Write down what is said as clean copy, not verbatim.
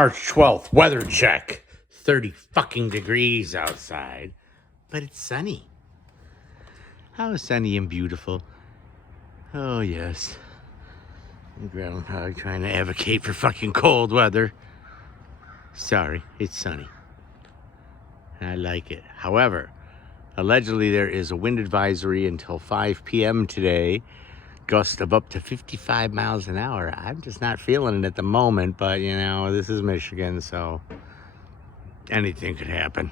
March 12th, weather check. 30 fucking degrees outside, but it's sunny. How sunny and beautiful. Oh, yes. The groundhog trying to advocate for fucking cold weather. Sorry, it's sunny. I like it. However, allegedly there is a wind advisory until 5 p.m. today. Gust of up to 55 miles an hour. I'm just not feeling it at the moment, but you know, this is Michigan, so anything could happen.